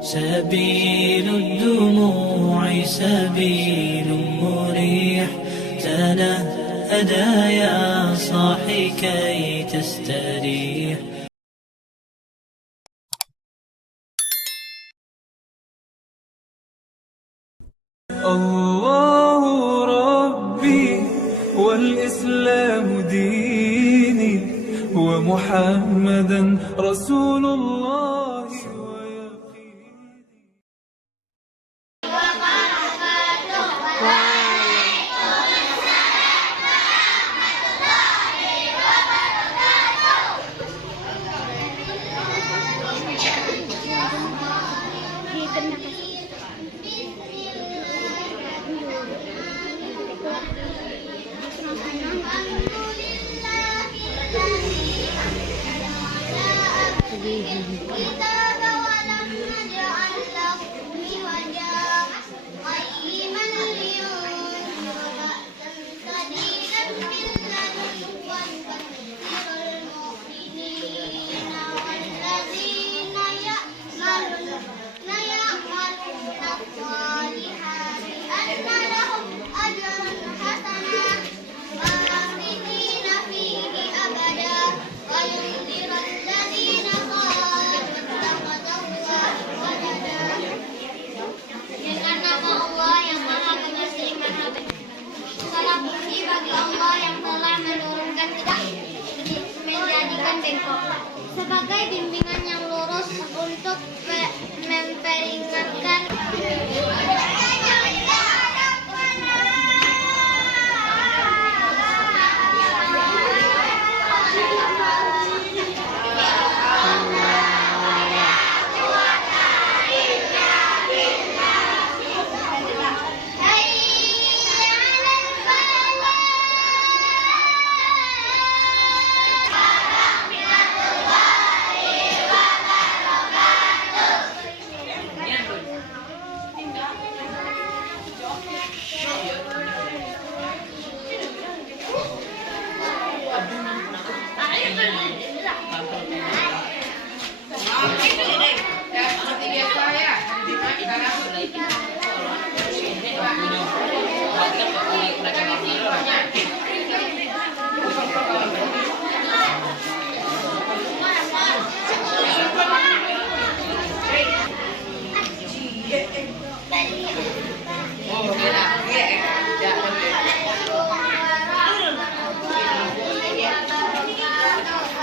سبيل الدموع سبيل مريح، تنهدى يا صاحي كي تستريح. الله ربي والإسلام ديني ومحمدا رسول الله ويقيني. Sebagai bimbingan yang lurus untuk memperingatkan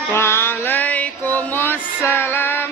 Waalaikumsalam.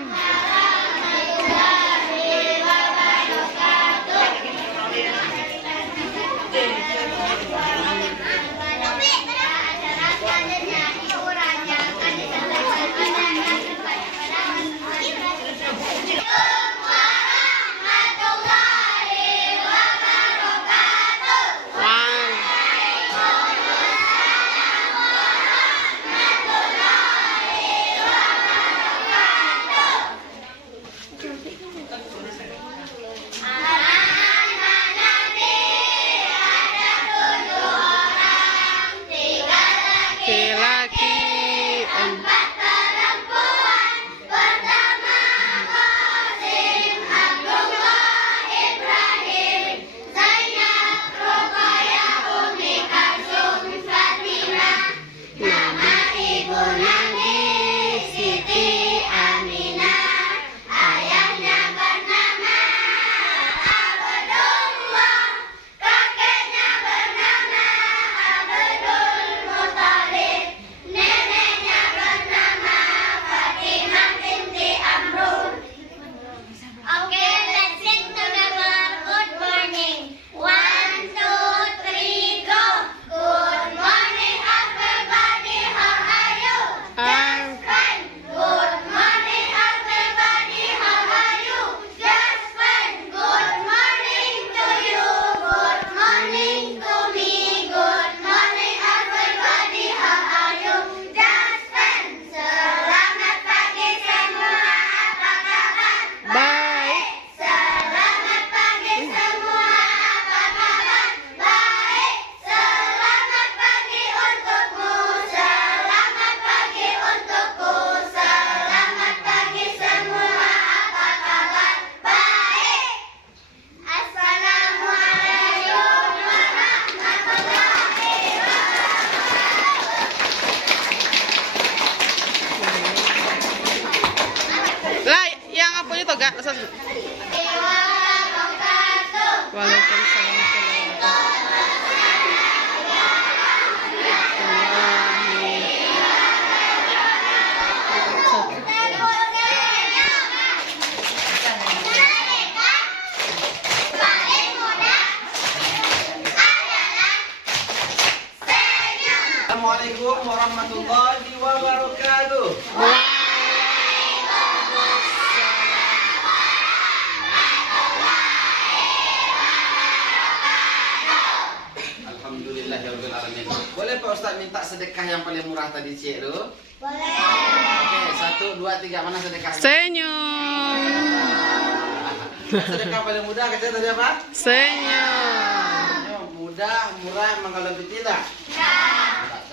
wabarakatuh, Kak. Waalaikumsalam warahmatullahi Assalamualaikum warahmatullahi wabarakatuh. Alhamdulillahirobbilalamin. Boleh Pak Ustaz minta sedekah yang paling murah tadi Cik tu? Boleh. Oke, 1, 2, 3 mana sedekahnya? Senyum. Sedekah paling mudah kata tadi apa? Senyum. Mudah, murah, emang kalau lebih tidak?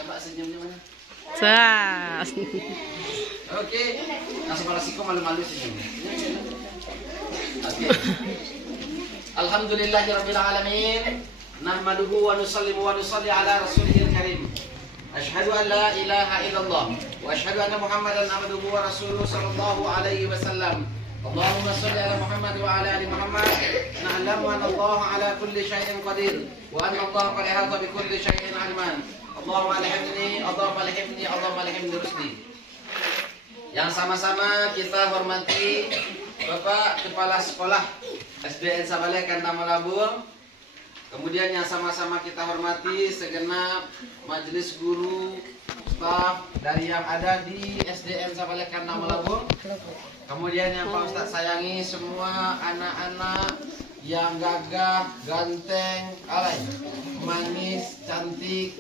Coba senyumnya mana? Sas. Oke, langsung pada siko malu-malu senyum. Oke. Alhamdulillahirabbil alamin. Nahmaduhu wa nusallimu wa nusalli ala rasulihil karim. Asyhadu an la ilaha illallah wa asyhadu anna Muhammadan abduhu wa rasuluhu sallallahu alaihi wasallam. Allahumma shalli ala Muhammad wa ala ali Muhammad. Na'lamu anna Allah ala kulli syai'in qadir wa anna Allah qad ihata bi kulli syai'in ilman. Allahumma alhimni, Allahumma alhimni, Allahumma alhimni rusdi. Yang sama-sama kita hormati Bapak Kepala Sekolah SDN Sabaleh Kandang Malabung. Kemudian yang sama-sama kita hormati segenap majelis guru, staf dari yang ada di SDN Sabaleh Kandang Malabung. Kemudian yang Pak Ustadz sayangi semua anak-anak yang gagah, ganteng, manis, cantik,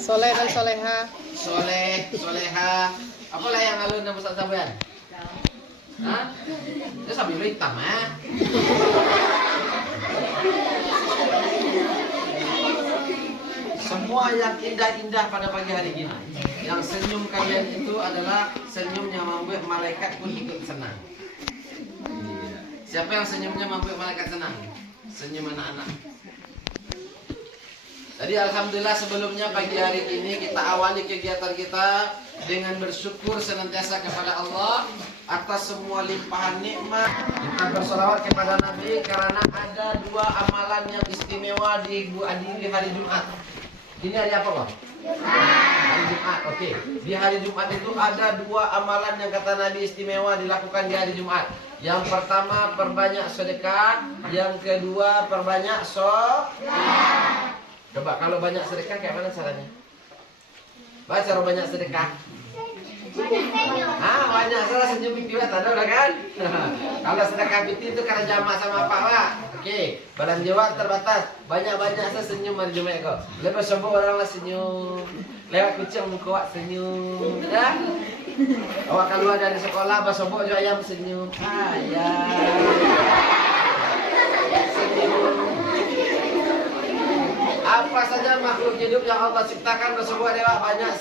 Soleh dan soleha. soleha. Apalah yang alun dan Ustadz sampean? Hah? Dia sambil hitam Semua yang indah-indah pada pagi hari ini. Yang senyum kalian itu adalah senyum yang membuat malaikat pun ikut senang. Siapa yang senyumnya membuat malaikat senang? Senyum anak-anak. Jadi alhamdulillah sebelumnya pagi hari ini kita awali kegiatan kita dengan bersyukur senantiasa kepada Allah atas semua limpahan nikmat. Kita bersolawat kepada Nabi karena ada 2 amalan yang istimewa di hari Jumat. Ini hari apa, Pak? Hari Jumat. Oke. Di hari Jumat itu ada 2 amalan yang kata Nabi istimewa dilakukan di hari Jumat. Yang pertama perbanyak sedekah, yang kedua perbanyak sholat. Coba kalau banyak sedekah kayak mana caranya? Baca cara banyak sedekah. Banyak salah senyum pipi ada udah kan? Kalau sedekah pipi itu karena jamak sama apa Pak? Oke, badan jiwa terbatas. Banyak-banyak saya senyum hari Jumat kok. Lepas sobo orang lah senyum. Lewat kucing muka senyum. Ya? Awak keluar dari sekolah pas sobo juga ayam senyum. Ya. Senyum. Apa saja makhluk hidup yang Allah ciptakan bersebuah dewa banyak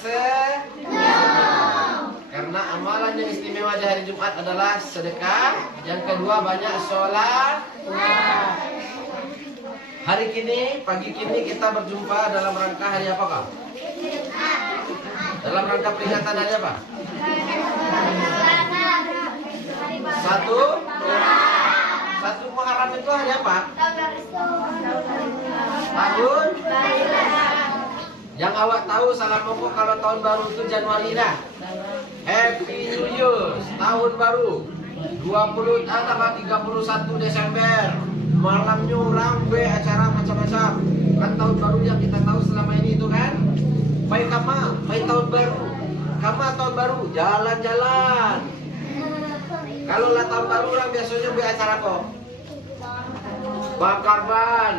karena amalan yang istimewa di hari Jumat adalah sedekah, yang kedua banyak sholat. Hari kini, pagi kini kita berjumpa dalam rangka hari apa Kak? Dalam rangka peringatan hari apa? Satu Muharram itu hari apa? Tahun? Yang awak tahu salah moko kalau tahun baru itu Januari dah. Happy New Year, tahun baru 31 Desember. Malamnya orang acara macam-macam. Kan tahun baru yang kita tahu selama ini itu kan main tahun baru. Tahun baru jalan-jalan. Kalau lah tahun baru orang biasanya acara apa? Bakar ban.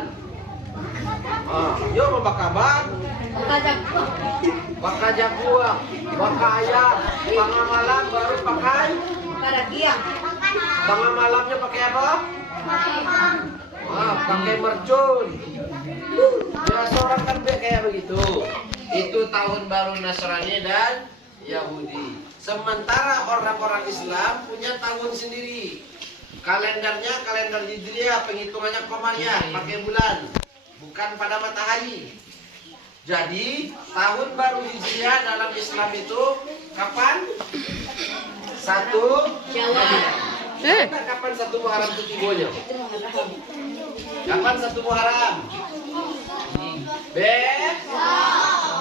Yo membakar ban. Bakar jaguar, bakar ayam. Tengah malam baru pakai tengah malamnya pakai apa? Pakai mercun. Biasa orang kan kayak begitu. Itu tahun baru Nasrani dan Yahudi. Sementara orang-orang Islam punya tahun sendiri. Kalendernya kalender Hijriah, penghitungannya Komariah, pakai bulan, bukan pada matahari. Jadi tahun baru Hijriah dalam Islam itu kapan? 1 Syawal. Kapan 1 Muharram itu tibonya? Kapan 1 Muharram?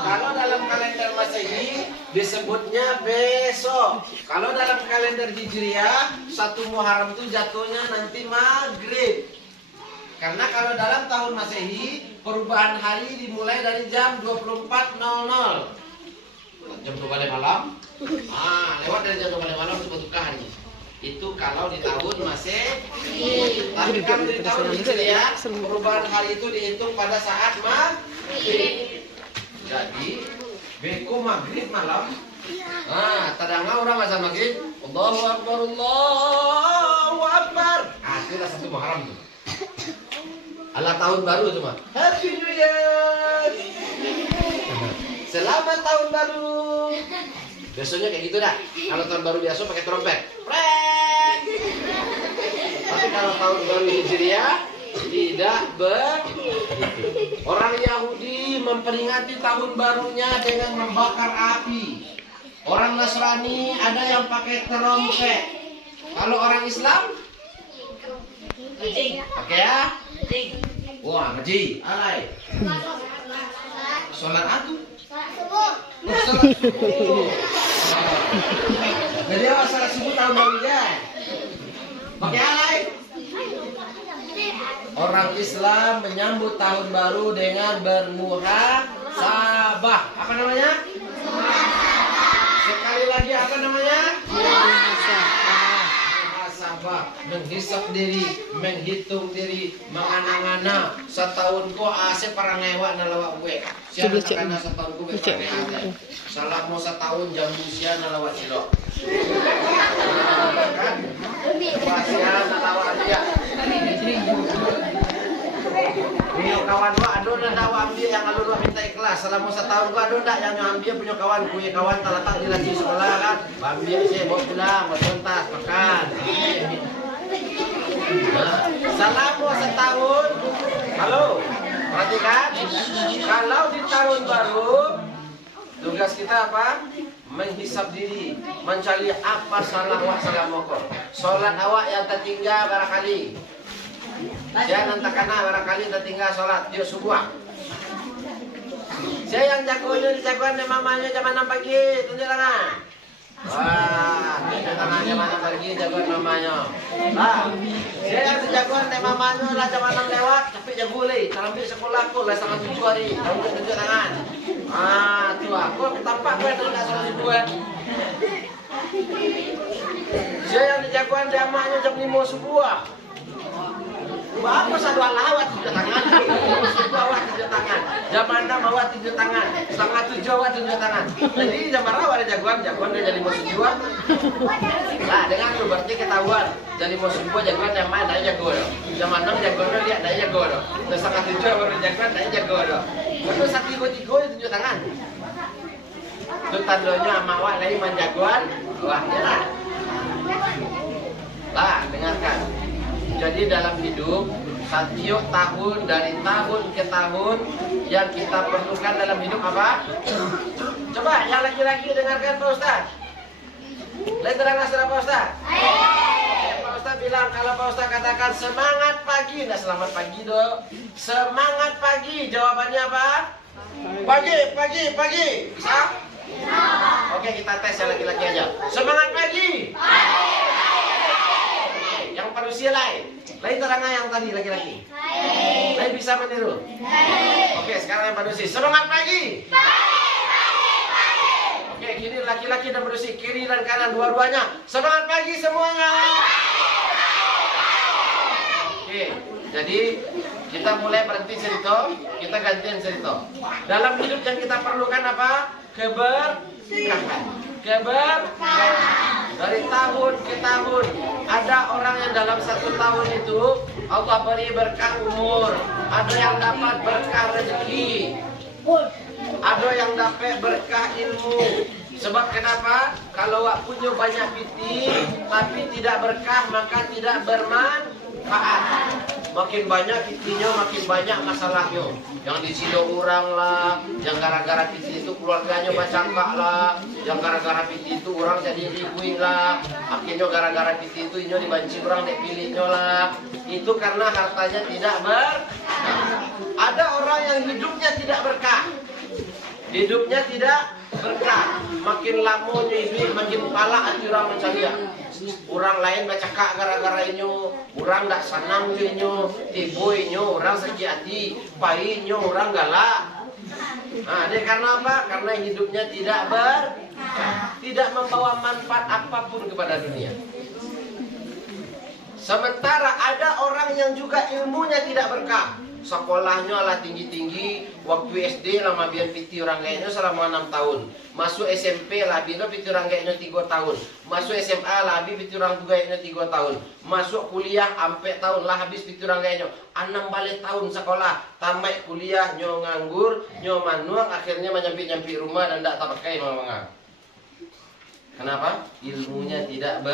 Kalau dalam kalender Masehi disebutnya besok. Kalau dalam kalender Hijriah 1 Muharram itu jatuhnya nanti maghrib. Karena kalau dalam tahun Masehi perubahan hari dimulai dari jam 24.00. Jam 2 malam. Lewat dari jam 2 malam itu bertukar hari. Itu kalau di tahun Masehi. Tapi kalau di tahun Hijriah perubahan hari itu dihitung pada saat maghrib. Jadi beko maghrib malam. Tadanga orang azan maghrib. Allahu Akbar, Allahu Akbar. Itulah 1 Muharram itu. Ala tahun baru cuma. Happy New Year. Selamat tahun baru. Biasanya kayak gitu dah. Kalau tahun baru biasa pakai trompet. Tapi kalau tahun baru Hijriah tidak begitu. Orang Yahudi memperingati tahun barunya dengan membakar api. Orang Nasrani ada yang pakai trompet. Kalau orang Islam pakai ya? Wah, ngaji. Alay. Sholat atu. Sholat subuh. Jadi apa sholat subuh tahun baru ya? Pakai alay. Orang Islam menyambut tahun baru dengan bermuhasabah. Apa namanya? Sekali lagi apa namanya? Muhasabah. Menghisap diri, menghitung diri, mengana-ngana. Setahun ko ase para ngewa nalawa gue. Siapa karena setahun ko berpakai. Salah mau setahun jam usia nalawa cilok. Kan? Usia nalawa dia. Punya kawan gua aduh ndak ambil yang aduh minta ikhlas. Selama 1 tahun gua aduh ndak yang ambil punya kawan terletak di lagi sekolah kan. Ambil sih bawa pulang, bawa tuntas makan. Selama 1 tahun. Halo. Perhatikan. Kalau di tahun baru tugas kita apa? Menghisap diri, mencari apa salah awak salah mokor. Salat awak yang tertinggal barangkali. Saya nantakana barangkali tertinggal sholat dia subuh. Saya yang jagonya di jagoan mamanya jam 6 pagi, tunjuk tangan. Wah, tunjuk tangan jam 6 pagi jagoan mamanya. Saya yang di jagoan mamanya lah jam 6 lewat, tapi jago leh. Kalau di sekolah aku lah 7 hari, tunjuk tangan. Tuh aku tampak gue tuh nggak sholat subuh. Saya yang di jagoan mamanya jam 5 subuh. Apa satu awat tunjuk tangan, awat tunjuk tangan, jam 6 awat tunjuk tangan, 6:30 awat tunjuk tangan. Jadi jam berapa ada jagoan dia jadi musuh jiwa. Nah dengan itu berarti ketahuan jadi musuh jiwa jagoan yang mana dia jago. Jam 6 jagoan dia ada jago. Terus 6:30 baru jagoan dia jago. Terus 1:30 tunjuk tangan. Itu tandanya amawak lagi menjagoan, wah ya lah. Lah dengarkan. Jadi dalam hidup setiap tahun dari tahun ke tahun yang kita perlukan dalam hidup apa? Coba yang laki-laki dengarkan Pak Ustaz. Lain terang sudah Pak Ustaz. Pak Ustaz bilang kalau Pak Ustaz katakan semangat pagi, nah selamat pagi dong. Semangat pagi, jawabannya apa? Pagi. Bisa? Oke kita tes yang laki-laki aja. Semangat pagi. Yang manusia lain terangnya yang tadi laki-laki. Lain bisa meniru. Oke sekarang yang manusia. Semangat pagi. Oke kini laki-laki dan manusia kiri dan kanan dua-duanya. Semangat pagi semuanya. Oke jadi kita mulai berhenti cerita, kita gantian cerita. Dalam hidup yang kita perlukan apa? Keberkahan. Dari tahun ke tahun ada orang yang dalam 1 tahun itu Allah beri berkah umur, ada yang dapat berkah rezeki, ada yang dapat berkah ilmu. Sebab kenapa? Kalau awak punya banyak piti tapi tidak berkah maka tidak bermanfaat. makin banyak pitinya, makin banyak masalahnya. Yang disido orang lah, yang gara-gara piti itu keluarganya bacakak lah, yang gara-gara piti itu orang jadi ribui lah, akhirnya gara-gara piti itu inyo dibanci orang dek pilihnya lah. Itu karena hartanya tidak berkah. Ada orang yang hidupnya tidak berkah. Hidupnya tidak berkah. Makin lama hidup, makin pala hati orang mencari. Orang lain bacakak gara-gara inyo, orang tak senang inyo, tibo inyo, orang sakit hati, pai inyo, orang galak. Nah, dia karena apa? Karena hidupnya tidak tidak membawa manfaat apapun kepada dunia. Sementara ada orang yang juga ilmunya tidak berkah. Sekolahnya lah tinggi-tinggi, waktu SD lama biar piti orang kayaknya selama 6 tahun. Masuk SMP lah biar piti orang kayaknya 3 tahun. Masuk SMA lah habis piti orang juga kayaknya 3 tahun. Masuk kuliah sampai tahun lah habis piti orang kayaknya 6 balik tahun sekolah. Tamat kuliah nyo nganggur, nyo manuang, akhirnya menyampi-nyampi rumah dan tak pakai mama. Kenapa? Ilmunya tidak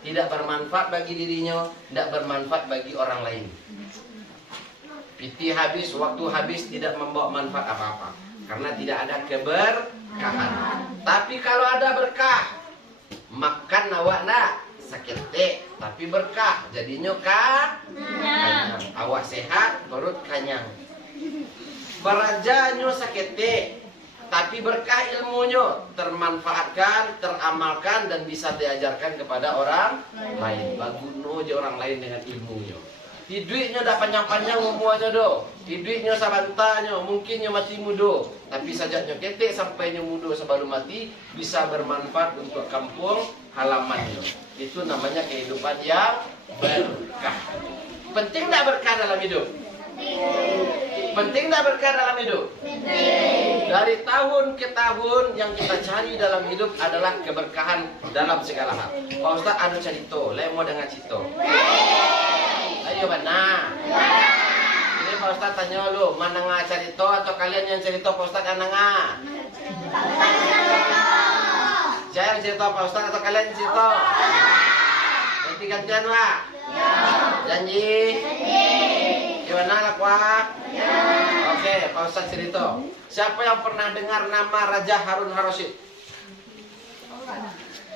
tidak bermanfaat bagi dirinya, tidak bermanfaat bagi orang lain. Piti habis, waktu habis tidak membawa manfaat apa-apa karena tidak ada keberkahan. Tapi kalau ada berkah, makan awak nak sakit tapi berkah jadinya kanyang. Awak sehat, perut kanyang. Berajanyo sakit tapi berkah ilmunya termanfaatkan, teramalkan dan bisa diajarkan kepada orang lain. Baguno je orang lain dengan ilmunya. Hidupnya dah panjang-panjang umurnya do. Hidupnya sabantanya, mungkinnya mati muda. Tapi sajaknya ketek sampainya muda sebelum mati bisa bermanfaat untuk kampung halamannya. Itu namanya kehidupan yang berkah. Penting tak berkah dalam hidup? Penting tak berkah dalam hidup? Dari tahun ke tahun yang kita cari dalam hidup adalah keberkahan dalam segala hal. Pak Ustaz ada cerita, saya mau dengar cerita. Ayo benar. Ini Pak Ustaz tanya lu, mana nga cerita atau kalian yang cerita Pak Ustaz yang nga? Saya yang cerita Pak Ustaz atau kalian yang cerita? Ganti-gantian Pak? Janji? Gimana lah Pak? Oke, Pak Ustaz cerita. Siapa yang pernah dengar nama Raja Harun Ar-Rasyid?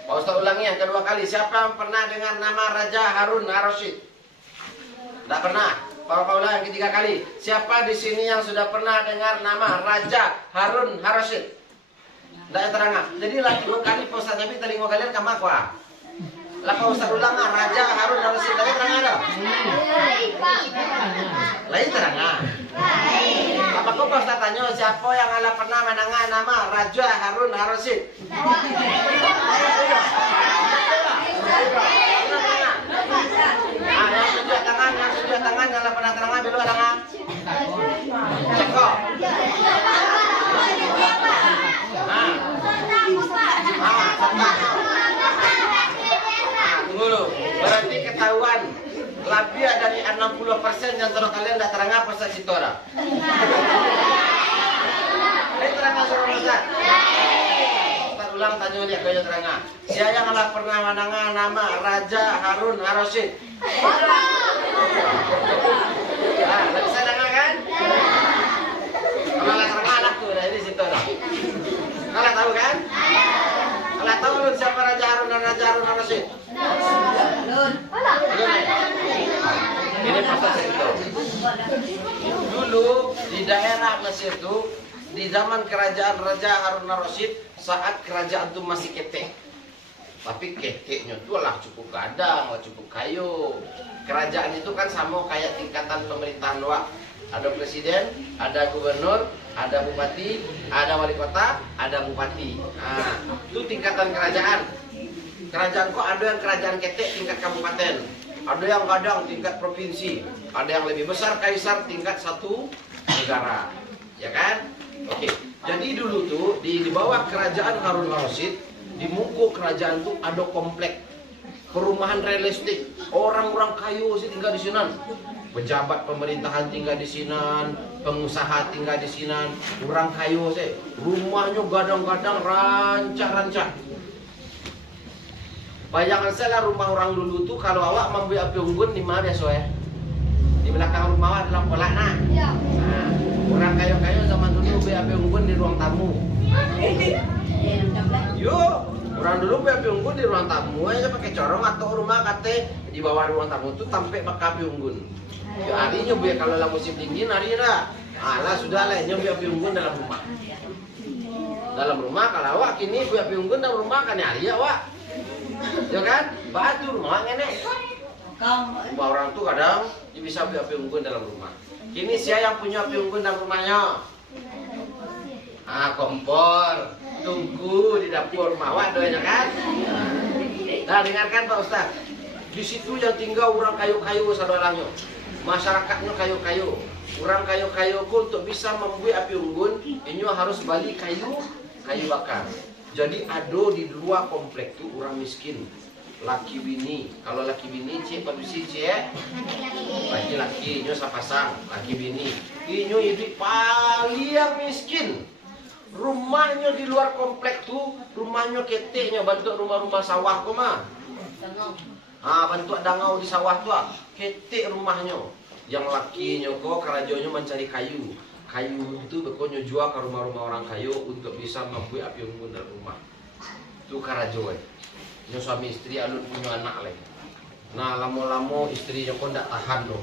Pak Ustaz ulangi yang kedua kali. Siapa yang pernah dengar nama Raja Harun Ar-Rasyid? Tidak pernah. Pak ulang yang ketiga kali. Siapa di sini yang sudah pernah dengar nama Raja Harun Ar-Rasyid? Tidak terang. Jadi lah dua kali Pak Ustaz Nabi telinga kalian kamu aku. Lah Pak Ustaz ulang Raja Harun Ar-Rasyid. Tapi terang ada? Lain terang. Apa kau Pak Ustaz tanya siapa yang ala pernah mendengar nama Raja Harun Ar-Rasyid? Yang sebelah tangan yang pernah terang belum ada cekok. Tunggu dulu. Berarti ketahuan lebih dari 60% yang terang kalian tidak terang apa Ustaz Sitora. Ini terang suruh Ustaz. Ustaz ulang tanya dia kaya terang. Siapa yang pernah mendengar nama Raja Harun Ar-Rasyid? Tak bisa dengar kan? Kalau terang anak tuh dari situ dah. Kalau tahu kan? Kalau tahu lu siapa Raja Harun Ar-Rasyid? Ini pasal itu. Dulu di daerah Mesir itu di zaman kerajaan Raja Harun Ar-Rasyid saat kerajaan itu masih ketek. Tapi keteknya itu lah cukup gadang, cukup kayu. Kerajaan itu kan sama kayak tingkatan pemerintahan luar. Ada presiden, ada gubernur, ada bupati, ada wali kota, ada bupati. Nah, itu tingkatan kerajaan. Kerajaan kok ada yang kerajaan ketek tingkat kabupaten, ada yang gadang tingkat provinsi, ada yang lebih besar kaisar tingkat satu negara, ya kan? Oke. Jadi dulu tuh di bawah kerajaan Harun Ar-Rasyid di muka kerajaan tuh ada komplek perumahan real estate. Orang-orang kayu sih tinggal di sini. Pejabat pemerintahan tinggal di sini, pengusaha tinggal di sini, orang kayu sih. Rumahnya gadang-gadang rancak-rancak. Bayangan saya lah rumah orang dulu tuh kalau awak mampu api unggun di mana ya? Di belakang rumah adalah kolak nah. Nah, orang kayu-kayu zaman dulu beli api unggun di ruang tamu. Yuk, orang dulu beli api unggun di ruang tamu aja pakai corong atau rumah kate di bawah ruang tamu itu tampek pakai api unggun. Yuk hari nyobi kalau lah musim dingin hari dah. Alah sudah lah nyobi api unggun dalam rumah. Dalam rumah kalau awak kini beli api unggun dalam rumah kan hari ya awak. Ya kan? Batu rumah ngenek. Rumah orang tuh kadang dia bisa beli api unggun dalam rumah. Kini siapa yang punya api unggun dalam rumahnya? Kompor. Tunggu di dapur rumah awak doanya kan? Nah, dengarkan Pak Ustaz. Di situ yang tinggal orang kayu-kayu saudaranya. Masyarakatnya kayu-kayu. Orang kayu-kayu untuk bisa membuat api unggun, ini harus balik kayu bakar. Jadi ada di luar komplek tuh orang miskin. Laki bini, kalau laki bini cik padusi cik, laki-laki nyo sapasang, laki bini, inyo hidup paling miskin. Rumahnya di luar komplek tuh, rumahnya keteknya bentuk rumah-rumah sawah kok mah. Bentuk dangau di sawah tuh, ketek rumahnya. Yang lakinya kok kerajonyo mencari kayu. Kayu itu bekonyo jual ke rumah-rumah orang kayu untuk bisa membuat api unggun dalam rumah. Itu karajoy. Nyo suami istri alun punya anak lagi. Nah lama-lama istrinya kok ndak tahan loh.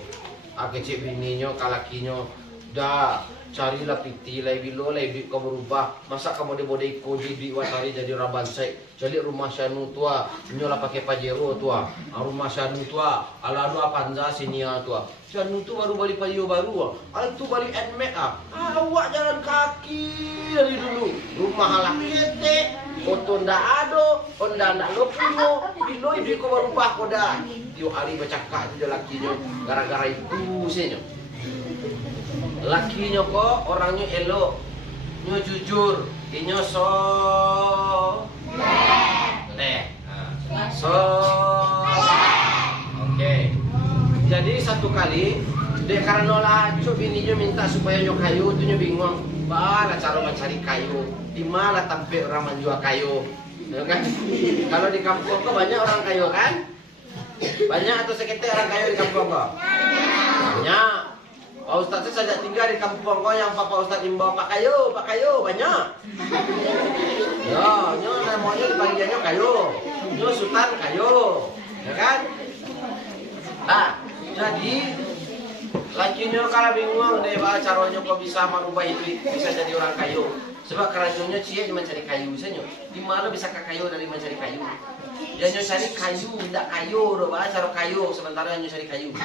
Kecik bininya kalakinya dah carilah piti lai bilo lai duit kau berubah. Masa kamu dibodai ko jadi watari jadi orang bansai. Jadi rumah syanu tua, nyola pakai pajero tua. Rumah syanu tua, ala dua panza sinia tua. Syanu tu baru balik pajero baru. Al tu balik admit awak jalan kaki dari dulu. Rumah halak kete. Foto ndak ada, onda ndak lo punya, bilo itu kau berubah kau dah. Tiap hari bercakap tu dia lakinya, gara-gara itu senyo. Lakinya kok orangnya elok, nyo jujur, inyo Oke. Jadi satu kali, dek karena lah cuk bininya minta supaya nyo kayu, tu nyo bingung. Bagaimana cara mencari kayu? Di mana tampil orang menjual kayu? Ya kan? Kalau di kampung kok banyak orang kayu kan? Banyak atau sekitar orang kayu di kampung kok? Banyak. Pak Ustadz saja tinggal di kampung kok yang Pak Ustadz imbau Pak kayu banyak. Ya, nyo namanya dipanggilnya kayu. Nyo sultan kayu. Ya kan? Nah, jadi lakinya kalau bingung deh bah caranya kok bisa merubah itu bisa jadi orang kayu. Sebab kerajonnya cie mencari kayu senyo. Di mana bisa ke kayu dari mencari kayu? Dia nyo cari kayu, tidak kayu, doh bah cara kayu sementara nyo cari kayu.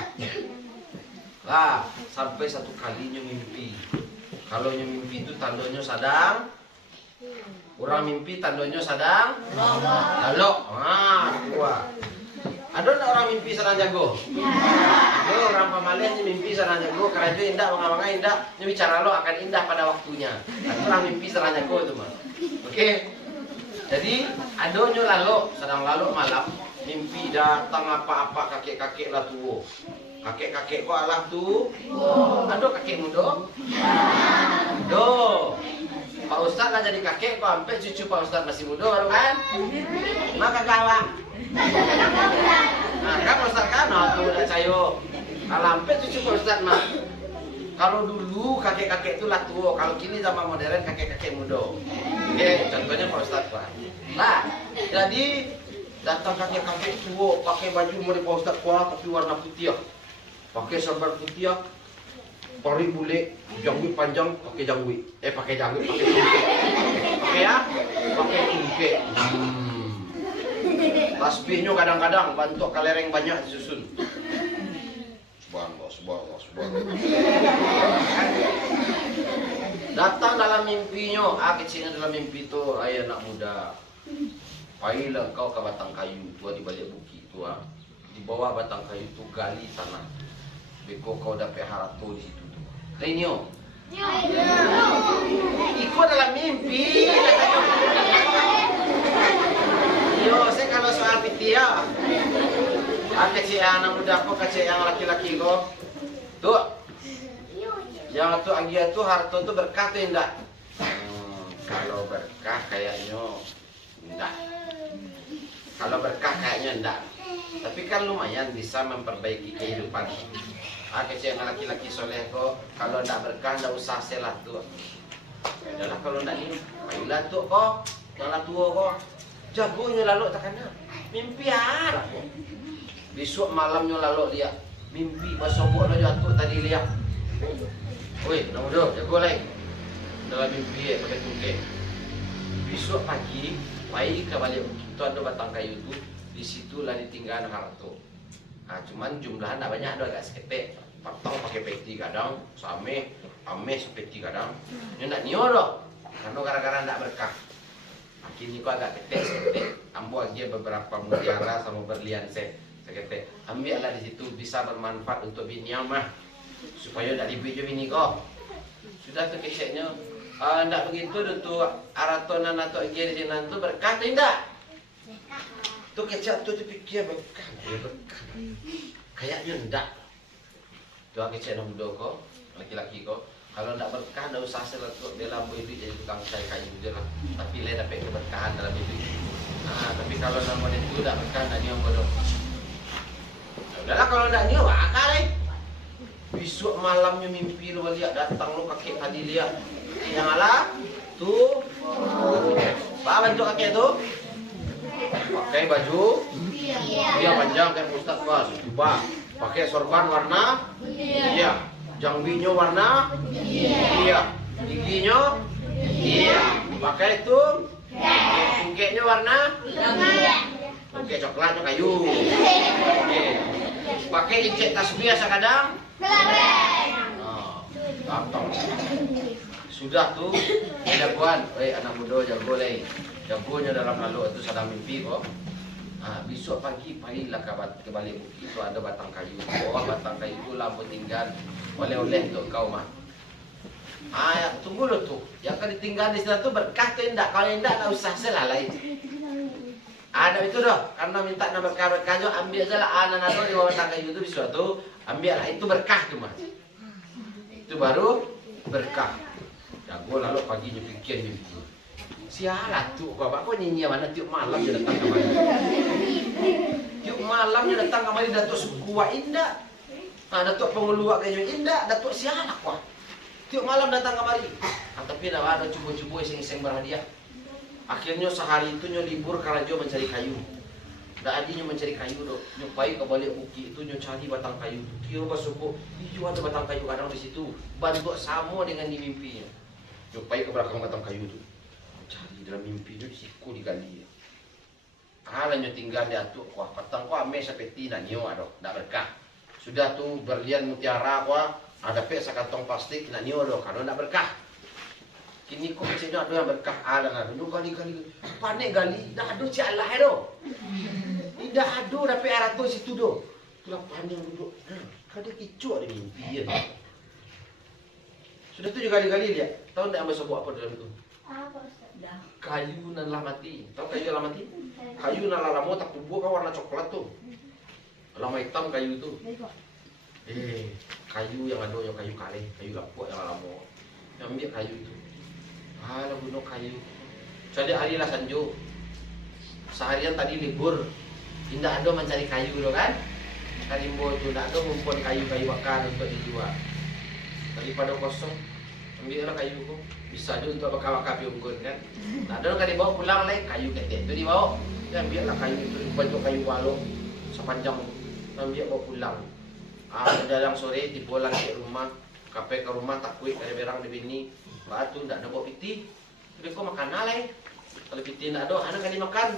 Lah, sampai satu kali nyo mimpi. Kalau nyo mimpi itu tandanya sedang orang mimpi tandanya sedang lalu. Dua. Ada ndak orang mimpi sedang jago? Ada orang pamalian mimpi sedang jago, kerajo indah mengawangan indah, nyo bicara lo akan indah pada waktunya. Ada orang mimpi sedang jago itu mah. Oke. Jadi ada nyo lalu sedang lalu malam mimpi datang apa-apa kakek-kakek lah tua. Kakek-kakek kok alah tu? Aduh kakek muda? Do. Pak Ustadz lah jadi kakek kok sampai cucu Pak Ustadz masih muda baru kan? Maka kalah. Nah kan Pak Ustadz kan? Tuh udah cayo. Kalau sampai cucu Pak Ustadz mah. Kalau dulu kakek-kakek itu lah tua. Kalau kini zaman modern kakek-kakek muda. Oke, contohnya Pak Ustadz Pak. Nah, jadi datang kakek-kakek tua pakai baju model Pak Ustadz kuah tapi warna putih. Pakai sambar putih, pari bule, janggut panjang, pakai janggut. Pakai janggut, pakai tungke. Pakai ya? Pakai tungke. Tasbihnya kadang-kadang bantuk kalereng banyak disusun. Subhanallah. Datang dalam mimpinya, kecilnya dalam mimpi itu, ayah anak muda. Pailah kau ke batang kayu tua di balik bukit tua. Di bawah batang kayu itu gali tanah. Beko kau dapat harato di situ. Renyo. Ikut dalam mimpi. Yo, saya kalau soal piti ya. Kecil anak muda kok, kecil yang laki-laki kok. Tuh. Yang tuh agia tuh harta tuh berkah tuh enggak? Kalau berkah kayaknya enggak. Kalau berkah kayaknya enggak. Tapi kan lumayan bisa memperbaiki kehidupan. Kecil laki-laki soleh kok, kalau ndak berkah ndak usah selah tu. Adalah kalau ndak ni, kayu latuk kok, kalau tua kok, jagonya lalu tak kena. Mimpi arah. Besok malamnya lalu dia mimpi basobok lo jatuh tadi lihat. Woi, nak duduk, jago lain. Dalam mimpi pakai tungkek. Besok pagi, bayi ke balik itu ada batang kayu tu, di situlah ditinggal harto. Cuman jumlahnya tak banyak, ada agak seketek. Patang pakai peti kadang, same, ames peti kadang. Ini nak nio dok, karena gara-gara tak berkah. Kini kau agak ketek. Ambo aja beberapa mutiara sama berlian seketek. Ambillah di situ bisa bermanfaat untuk bini mah, supaya tak ribut je bini kau. Sudah tu keceknya. Ndak begitu tu aratonan atau aja di sini tu berkah tidak? Tu kecek tu fikir berkah, berkah. Kayaknya ndak. Tu kecek nak muda kau, laki-laki kau. Kalau ndak berkah, ndak usah seletuk dia lampu hidup jadi tukang cai kayu je lah. Tapi le dapat keberkahan dalam hidup. Tapi kalau nama itu ndak berkah, ndak niam bodoh. Udahlah kalau ndak niam, akal besok malamnya mimpi lu lihat datang lu kakek tadi lihat. Yang ala tu, apa bentuk kakek tu? Pakai baju, dia panjang kayak Ustaz Bas. Coba pakai sorban warna, iya. Jangbinya warna, iya. Giginya, iya. Pakai itu, tungkeknya warna, tungkek coklatnya kayu. Pakai ijek tasbih sekadang, gampang. Sudah tu, jagoan, anak muda jago lagi. Jagonya dalam lalu itu sedang mimpi kok. Besok pagi payahlah ke balik bukit itu ada batang kayu. Batang kayu itu lampu tinggal oleh-oleh untuk kau mah. Tunggu lo tu. Yang akan ditinggal di sana tu berkah tu indah. Kalau indah tak usah selalai. Ada itu dah. Karena minta nak berkah-berkah, ambil saja lah anak-anak tu di bawah batang kayu itu besok tu. Ambil lah itu berkah tu mah. Itu baru berkah. Jago lalu paginya fikir mimpi. Sialah tu kau apa nyanyi mana tiap malam dia datang kemari. Tiap malam dia datang kemari Datuk Sekuat indah. Datuk Pengeluar kayu indah, Datuk sialah kau. Tiap malam datang kemari. Tapi dah ada cuba-cuba iseng-iseng berhadiah. Akhirnya sehari itu nyo libur karajo mencari kayu. Dah adinya mencari kayu dok. Nyupai ke balik bukit itu nyo cari batang kayu. Kira basuku, iyo ada batang kayu kadang di situ. Bantu sama dengan di mimpinya. Nyupai ke belakang batang kayu tu. Cari dalam mimpi tu siku digali. Halanya tinggal di atuk kuah patang kuah ame sapeti nak nyo ado, dak berkah. Sudah tu berlian mutiara kuah ada pek sakantong plastik nak nyo ado, kalau dak berkah. Kini kau macamnya ada yang berkah alang ada. Dua kali panik gali, dah ada cik Allah ado. Tidak ada dapat arato situ do. Tulah panik duduk. Kada kicuk di mimpi ya. Sudah tu juga kali-kali dia. Tahu tak ambil sebuah apa dalam itu? Kayu nan lah mati. Tahu kayu lah mati? Kayu nan lah lama tak bubuk kan warna coklat tu. Lama hitam kayu tu. Kayu yang ada yang kayu kaleng, kayu lapuk yang lama. Yang ambil kayu itu. Alah bunuh kayu. Jadi hari lah sanjo. Seharian tadi libur. Tidak ada mencari kayu tu kan? Karimbo tu tidak ada ngumpul kayu-kayu bakar untuk dijual. Daripada kosong, ambillah kayu tu. Bisa juga untuk bakar-bakar unggun kan. Nah, ada kan dibawa pulang lagi kayu ketek tu dibawa. Dia ambillah kayu itu bentuk kayu balok sepanjang. Ambil bawa pulang. Menjelang sore dipulang ke rumah. Kape ke rumah tak kuih ada berang di bini. Batu tak ada bawa piti. Tapi kau makan lagi. Kalau piti tak ada, anak kali makan.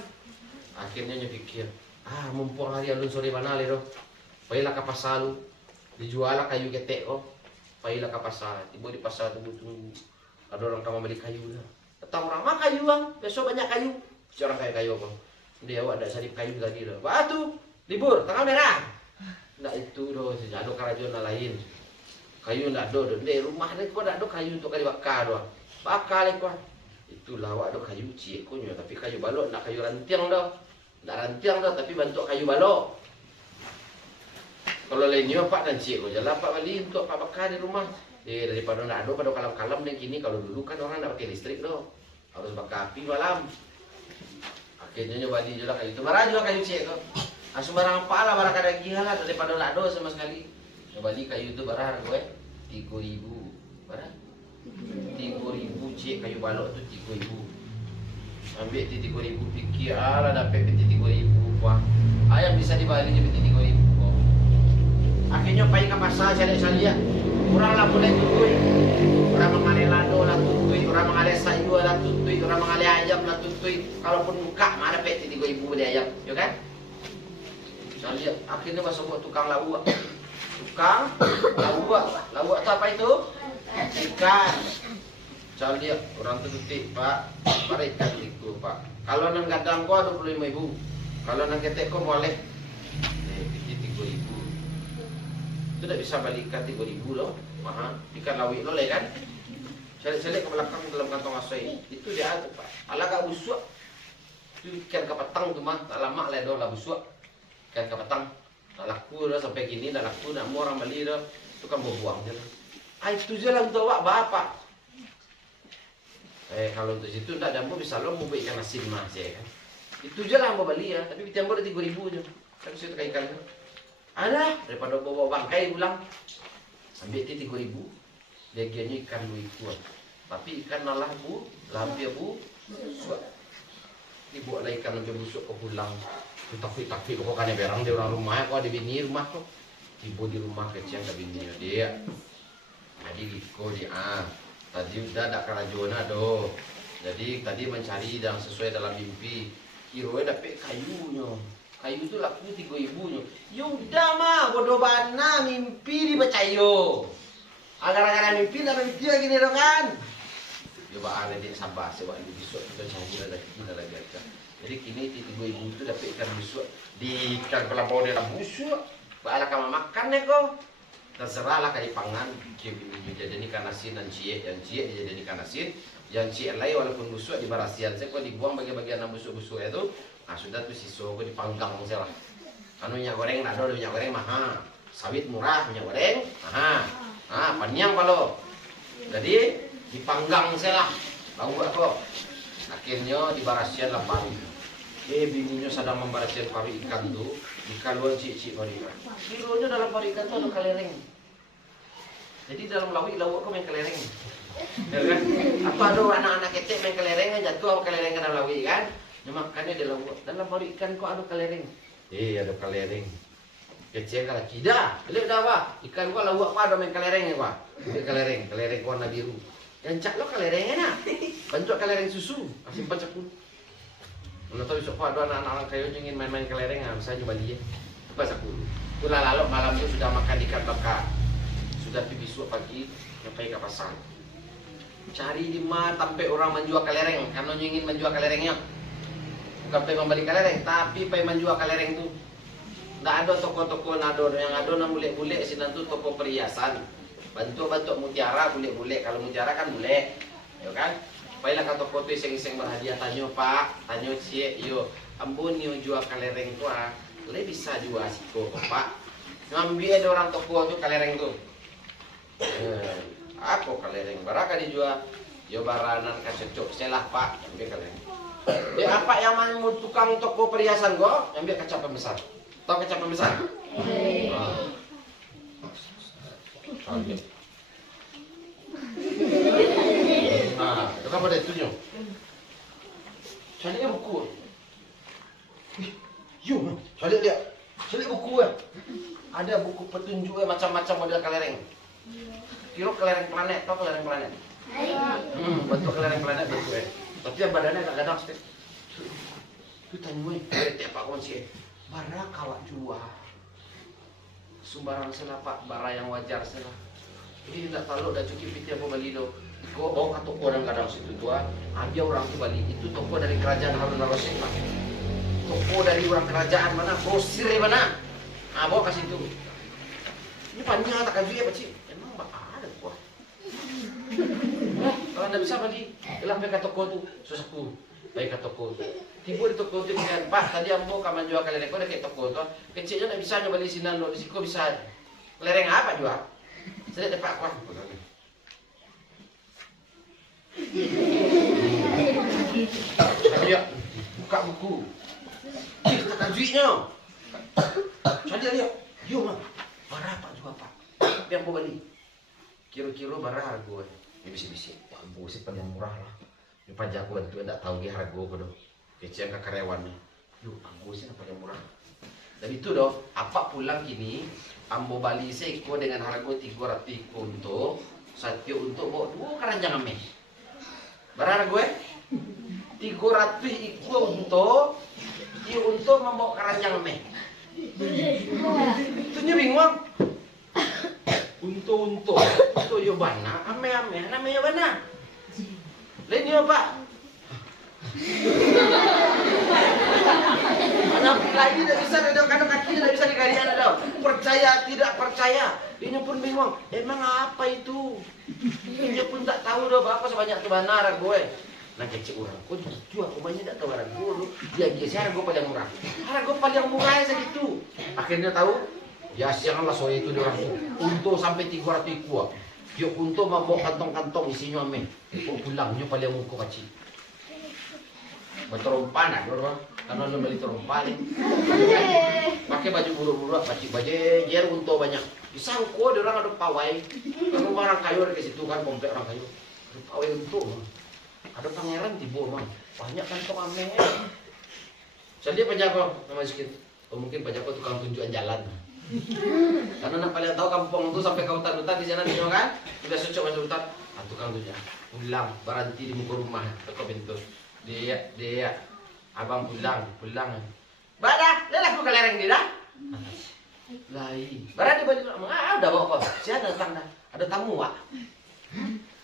Akhirnya dia fikir, mumpung hari alun sore mana le doh. Payahlah ke pasar lu. Dijual kayu ketek oh. Payahlah ke pasar. Tiba di pasar tunggu-tunggu. Ada orang kamu beli kayu dah. Datang orang mah kayu bang. Besok banyak kayu. Seorang kayak kayu bang. Dia awak ada sarip kayu tadi dah. Batu libur tanggal merah. Ndak itu doh. Ada kerajuan lain. Kayu ndak ada doh. Di rumah ni kau ndak ada kayu untuk kali bakar doh. Bakar le kau. Itulah awak ada kayu cik kau nyo. Tapi kayu balok ndak kayu rantiang doh. Ndak rantiang doh tapi bentuk kayu balok. Kalau lainnya pak dan cik kau jalan pak balik untuk pak bakar di rumah. Daripada ndak ada pada kalam-kalam dan kini kalau dulu kan orang ndak pakai listrik doh. Harus bakar api malam. Akhirnya nyoba di kayu itu. Marah juga kayu cik kau. Sembarang apa lah barang ada gihala daripada ndak ada sama sekali. Bali kayu tu berapa harga 3.000. Berapa? 3.000 cik kayu balok tu 3.000. Ambil 3.000 fikir lah dapat 3.000 kuah. Ayam bisa di Bali je 3.000 kau. Akhirnya pergi ke pasar cari-cari ya. Orang lah boleh tutui. Orang mengalih lado lah tutui, orang mengalih sayur lah tutui, orang mengalih ayam lah tutui. Kalaupun buka mana dapat 3.000 beli ayam, ya kan? Cari akhirnya masuk buat tukang lawak. Tukang lawak tu apa itu? Ikan. Cari dia orang tu tutik pak, mari ikan itu pak. Kalau nang gadang kau 25.000, kalau nang ketek kau boleh, 3.000. Itu tak bisa balik ikan 3.000 loh, mahal. Ikan lawik lo le kan? Cari-cari ke belakang dalam kantong asoi. Itu dia tu pak. Alah kau busuk. Itu ikan kapatang tu mah, tak lama le dah busuk. Ikan kapatang. Tak laku dah sampai kini, tak laku nak mau orang beli dah. Itu kan buang je lah. Itu je lah untuk awak bapak. Kalau untuk situ tak ada mau bisa lo mau ikan asin mah saya kan. Itu je lah mau beli ya. Tapi kita ambil 3.000 je. Kan situ ikan tu. Ada daripada bawa bangkai pulang. Ambil 3.000. Legiannya ikan lu kuat. Tapi ikan nalah bu, lampir bu, suat. Ibu ada ikan lampir busuk ke pulang. Tapi kok kan berang di orang rumah kok ada bini rumah kok. Ibu di rumah kecil ada bini dia. Jadi gitu dia. Tadi udah ada kerajaan doh. Jadi tadi mencari yang sesuai dalam mimpi. Kiroe dapat kayunya. Kayu itu laku 3.000 nya. Ya udah mah bodoh bana mimpi dipercaya. Agar-agar mimpi dah mimpi lagi nih kan. Coba ada di sabar sebab ini besok kita cari lagi aja. Jadi kini 3.000 itu dapat ikan busuk di ikan kelabau dia busuk. Baiklah kamu makan ya kau. Terserahlah kali pangan. Jadi ikan asin dan cie, yang cie dia jadi ikan asin, yang cie lain walaupun busuk di barasian saya kau dibuang bagian-bagian yang busuk-busuk itu. Nah sudah tu sisa kau dipanggang saya lah. Anu minyak goreng nak ada minyak goreng mahal. Sawit murah minyak goreng mahal. Panyang kalau. Jadi dipanggang saya lah. Tahu tak kau? Akhirnya di barasian lah baru. Bininya sedang membarasian pari ikan tu, ikan luar cik-cik pari ikan. Kilonya dalam pari ikan tu ada kelereng. Jadi dalam lawak kau main kelereng. Ya kan? Apa ada anak-anak ketek main kelereng jatuh kelereng dalam lawak kan? Makannya dalam pari ikan kau ada kelereng. Ada kelereng. Kecil kalau tidak, lihat dah apa? Ikan kau lawak apa ada main kelereng ya pak? Kelereng warna biru. Yang cak lo kelereng enak. Bentuk kelereng susu, simpan cekul. Kalau tahu besok ada anak-anak kayu ingin main-main kelereng, bisa coba dia. Pas aku, tu lalu malam tu sudah makan ikan bakar, sudah pergi besok pagi sampai ke pasar. Cari di mana sampai orang menjual kelereng, karena ingin menjual kelerengnya. Bukan pergi membeli kelereng, tapi pergi menjual kelereng tu. Tak ada toko-toko nado, yang ada nak bule-bule sini tu toko perhiasan. Bentuk-bentuk mutiara, bule-bule. Kalau mutiara kan bule, ya kan? Baiklah kata toko tu iseng-iseng berhadiah tanya pak, tanya cik, yo, ambon yo jual kelereng tu le bisa jual siko pak. Ngambil ada orang toko tu kelereng tu. Aku kelereng, baraka dijual, yo baranan kasih cocok selah pak, ambil kelereng. Dia apa yang mau tukang toko perhiasan go, ambil kaca pembesar. Tahu kaca pembesar? Itu kan pada itunya. Cari buku. Yo, cari dia. Cari buku Ada buku petunjuk macam-macam model kelereng. Kira kelereng planet, tahu kelereng planet? Bentuk kelereng planet bentuk Tapi yang badannya kadang-kadang setiap. Itu tanya tiap pak konsi. Bara kawak jual. Sumbarang salah pak, bara yang wajar salah. Ini tak tahu dah cuci piti apa bali lo. Kau bawa ke toko kadang situ tua. Dia orang tu bali. Itu toko dari kerajaan Harun al-Rasyid pak. Toko dari orang kerajaan mana? Grosir mana? Bawa ke situ. Ini panjang tak kaji ya pak cik. Emang ada kuah. Kalau anda bisa bali, kelah pergi ke toko tu. Susahku. Baik ke toko tu. Tiba di toko tu kan, pak tadi ambo kamu jual kelereng kau dah ke toko tu. Kecilnya tak bisa bali sinan lo. Di situ bisa. Kelereng apa jual? Saya dapat kuah. Dia buka buku. Kita kan duitnya. Cari dia. Yo mah. Berapa juga pak? yang mau beli. Kira-kira barang harga. Ini bisi-bisi. Harga sih paling murah lah. Ini pajak aku bantu enggak tahu dia harga aku doh. Kecil ke karyawannya. Yuk, harga sih paling murah. Dan itu doh, apa pulang kini ambo bali seko dengan harga 300 untuk satyo untuk bawa 2 keranjang ame. Barang gue 300 iko untuk membawa keranjang ame. Itu bingung. Untuk yo bana ame namanya bana. Lain yo Pak. Anak lagi tidak bisa duduk kadang kaki tidak bisa digalian ada. Percaya tidak percaya. Dia pun bingung. Emang apa itu? Dia pun tak tahu dah apa sebanyak tu benar gue. Nah kecil orang. Kau gitu aku banyak tak tahu barang gue. Dia saya harga paling murah. Harga paling murah segitu. Akhirnya tahu. Ya sianglah sore itu dia orang tu. Untuk sampai 300 kuah. Dia untuk membawa kantong-kantong isinya ame. Oh pulangnya paling muka kecil. Berterompa nak orang. Karena lu beli terompa ni. Pakai baju buru-buru, pakai baju jer untuk banyak. Disangko dia orang ada pawai. Kalau barang kayu di situ kan komplek orang kayu. Ada pawai untuk. Ada pangeran tibo mang. Banyak kantong ame. Jadi penjaga nama sikit. Oh, mungkin penjaga tukang tunjukan jalan. Karena nak paling tahu kampung itu sampai ke hutan-hutan di sana dia kan. Sudah cocok masuk hutan. Tukang tunjuk. Pulang berhenti di muka rumah dekat pintu. Dia abang pulang. Badah, lelah aku ke lereng dia dah. Lai. Badah di baju ada bawa kau. Siapa datang dah? Ada tamu Pak.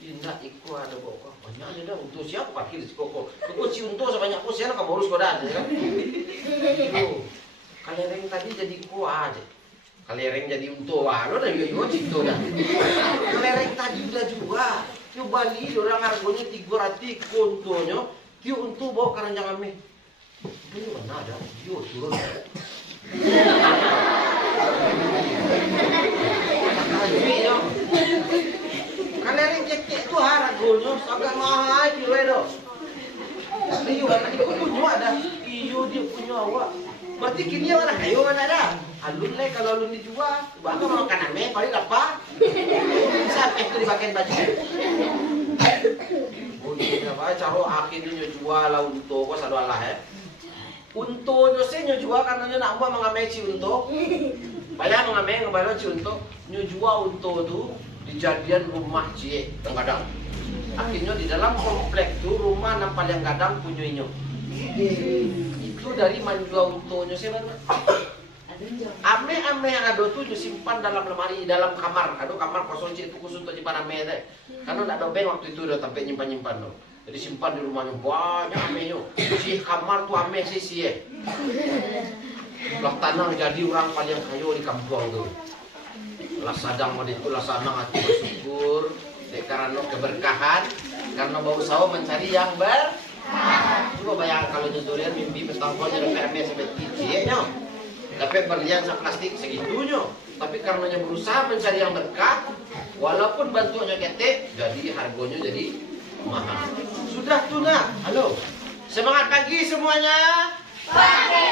Indah ikut ada bawa kau. Banyak dah untuk siapa parkir di koko. Koko ciunto sebanyak kau siapa kamu urus kau dah kan. Itu. Kalereng tadi jadi kuah aja. Kalereng jadi untuk lo dah yo cinto dah. Kalereng tadi udah juga. Yo Bali orang harganya 300 kontonya. Yo untuk bawa keranjang ame. Itu mana ada? Yo turun. Kalereng cekek itu harganya agak mahal kilo itu. Iyo anak itu punya ada. Iyo dia punya awak. Berarti kini mana kayu mana ada? Alun le kalau alun dijual, bangga makan ame paling apa? Sampai itu dipakai baju. Oh iya apa? Caro akhirnya jual lah untuk kau sadu Allah ya. Untuk dosen jual karena nak buat mengambil ci untuk. Bayar mengambil ngebalas ci untuk. Jual untuk tu dijadian rumah cie kadang. Akhirnya di dalam komplek tu rumah nampak yang kadang punyanya. Itu dari manjual untuknya sih mana? Ame yang ada tu simpan dalam lemari dalam kamar. Ada kamar kosong itu khusus untuk simpan ame deh. Karena nak ada bank waktu itu udah sampai nyimpan tu. Jadi simpan di rumahnya banyak ame yo. Si kamar tu ame sih. Lah tanah jadi orang paling kaya di kampung tu. Lah sadang pada itu lah sanang hati bersyukur. Karena keberkahan. Karena bau sawo mencari yang coba bayangkan kalau nyenturian mimpi petangkolnya ada ame seperti cieknya. Tapi berlian sama plastik segitunya. Tapi karenanya berusaha mencari yang berkah, walaupun bantuannya ketek, jadi harganya jadi mahal. Sudah tuh nak, halo. Semangat pagi semuanya. Pagi.